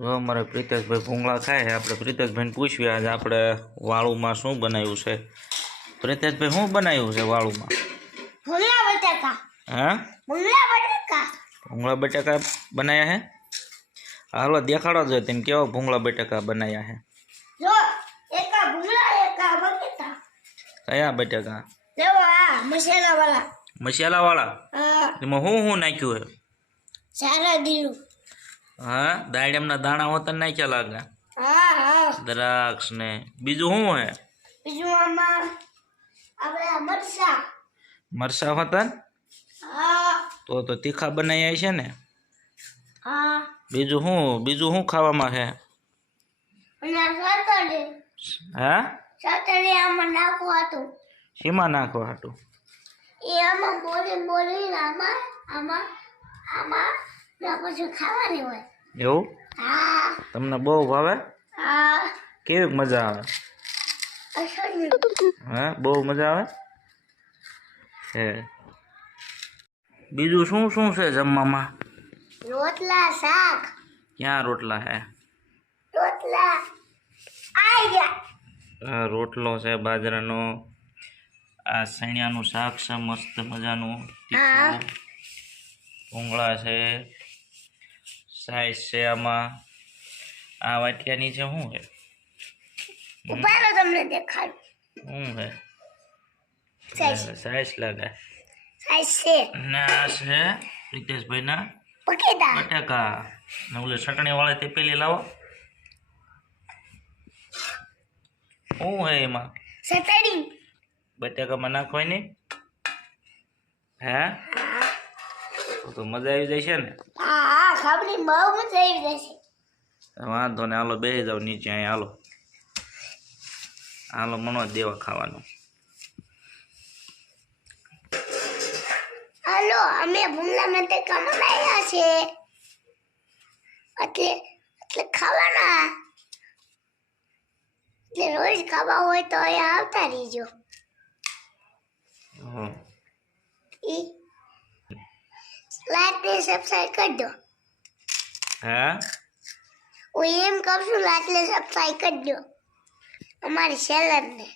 અમારે પ્રિતેશભાઈ ભૂંગળા ખાય છે. આપણે પ્રિતેશભાઈને પૂછ્યું આજે આપણે વાળુમાં શું બનાવ્યું છે. પ્રિતેશભાઈ શું બનાવ્યું છે વાળુમાં? ભૂંગળા બટાકા. હા, ભૂંગળા બટાકા બનાવ્યા છે. હાલો દેખાડો જોઈએ તેમ કેવા ભૂંગળા બટાકા બનાવ્યા છે. જો એકા ભૂંગળા એકા બટાકા. કયા બટાકા? લેવો આ મસાલા વાળા. મસાલા વાળા? હા. એમાં શું નાખ્યું છે? સારા દીલું. હા, દાડમના દાણા હોતા નાખ્યા લાગે. હા. દ્રાક્ષ ને બીજું શું હે? બીજું આમાં આપણે મરચા. મરસા હોતા? હા. તો તીખા બનાવ્યા છે ને? હા. બીજું શું ખાવામાં છે? હા, સાતડી આમાં નાખવું હતું. શીમાં નાખવા હાટું? એ આમાં બોલી આમાં પછી ખાવાની હોય. એવું? હા. તમને બહુ ભાવે? હા. કેવી મજા આવે? હા, બહુ મજા આવે છે. બીજું શું છે જમવામાં? રોટલા શાક. ક્યાં રોટલા હે? રોટલા આઈ ગયા. હા, રોટલો છે બાજરાનો. આ સૈણાનું શાક છે મસ્ત મજાનું. હા. ભૂંગળા છે, સાઈઝ છે આમાં. આ વાટિયાની છે શું છે? ઉપાડો તમને દેખાડું. શું છે? સાઈઝ લાગે. સાઈઝ છે. ને આ છે પ્રિતેશભાઈના પકેતા બટાકા. ને ઓલે ચટણી વાળે તે પેલી લાવો. શું હે એમાં? સતડી. બટાકામાં નાખવાય નહીં? હે? તો મજા આવી જાય છે ને? હા, ખાવાની બહુ મજા આવી જશે. વાંધો ને, હાલો બેસી જાવ નીચે. અહીંયા હાલો હાલો મનો દેવા ખાવાનું. હાલો, અમે ભૂંગળા બટાકા બનાવ્યા છે. એટલે ખાવાના. એટલે રોજ ખાવા હોય તો અહીંયા આવતા રહીજો. હા, લાઈક ને સબસ્ક્રાઇબ કરી દો. હા, હું એમ કહું છું, લાઈક ને સબસ્ક્રાઇબ કરી દો અમારી ચેનલને.